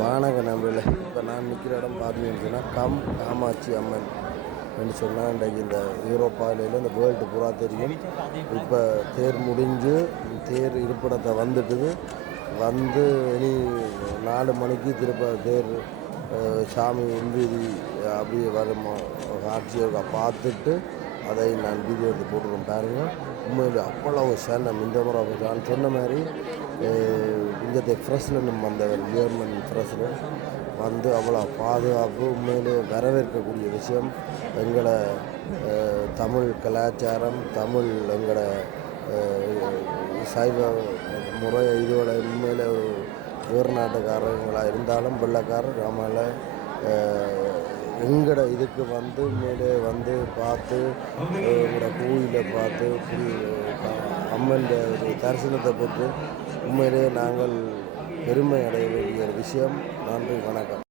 வானக நம்பல இப்போ நான் நிற்கிற இடம் பார்த்தீங்கன்னா காமாட்சி அம்மன் என்று சொன்னால் இன்றைக்கு இந்த யூரோப்பாவில இந்த வேர்ல்டு பூரா தெரியும். இப்போ தேர் முடிஞ்சு தேர் இருப்பிடத்தை வந்துட்டுது. வந்து இனி 4 மணிக்கு திருப்ப தேர் சாமி வீதி அப்படியே வரும் காட்சியை பார்த்துட்டு அதை நான் வீடியோ எடுத்து போட்டுருவேன் பாருங்கள். உண்மையில் அவ்வளவு சேனம் இந்த முறை நான் சொன்ன மாதிரி இங்கே ஃப்ரெஷ்லன்னு வந்தவர் ஜெர்மன் ஃப்ரெஷ்ல வந்து அவ்வளோ பாதுகாப்பு உண்மையிலே வரவேற்கக்கூடிய விஷயம். எங்களை தமிழ் கலாச்சாரம் தமிழ் எங்களோட சைவ முறை இதோட உண்மையில் வேறு நாட்டுக்காரங்களாக இருந்தாலும் வெள்ளைக்காரர் நம்மளை எங்களோட இதுக்கு வந்து மேலே வந்து பார்த்து எங்களோட கோயிலை பார்த்து அம்மன் தரிசனத்தை பெற்று உண்மையிலே நாங்கள் பெருமை அடைய வேண்டிய ஒரு விஷயம். நன்றி, வணக்கம்.